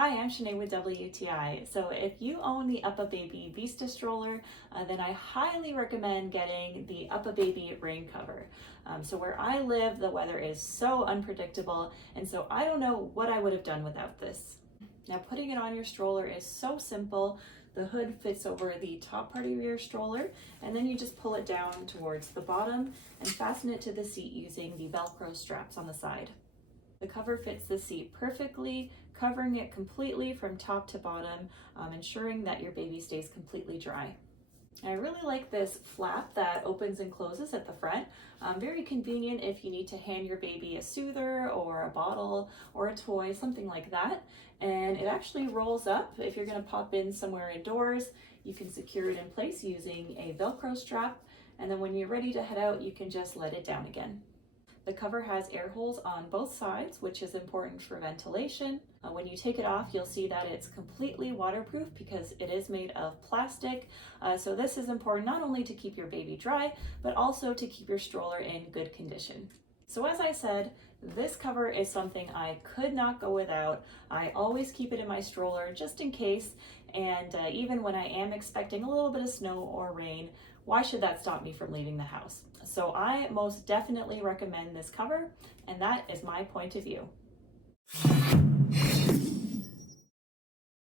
Hi, I'm Shanae with WTI. So if you own the UPPAbaby VISTA stroller, then I highly recommend getting the UPPAbaby rain cover. So where I live, the weather is so unpredictable, and so I don't know what I would have done without this. Now, putting it on your stroller is so simple. The hood fits over the top part of your stroller, and then you just pull it down towards the bottom and fasten it to the seat using the Velcro straps on the side. The cover fits the seat perfectly, covering it completely from top to bottom, ensuring that your baby stays completely dry. I really like this flap that opens and closes at the front. Very convenient if you need to hand your baby a soother or a bottle or a toy, something like that. And it actually rolls up. If you're going to pop in somewhere indoors, you can secure it in place using a Velcro strap. And then when you're ready to head out, you can just let it down again. The cover has air holes on both sides, which is important for ventilation. When you take it off, you'll see that it's completely waterproof because it is made of plastic. So this is important not only to keep your baby dry, but also to keep your stroller in good condition. So as I said, this cover is something I could not go without. I always keep it in my stroller just in case, and even when I am expecting a little bit of snow or rain, why should that stop me from leaving the house? So I most definitely recommend this cover, and that is my point of view.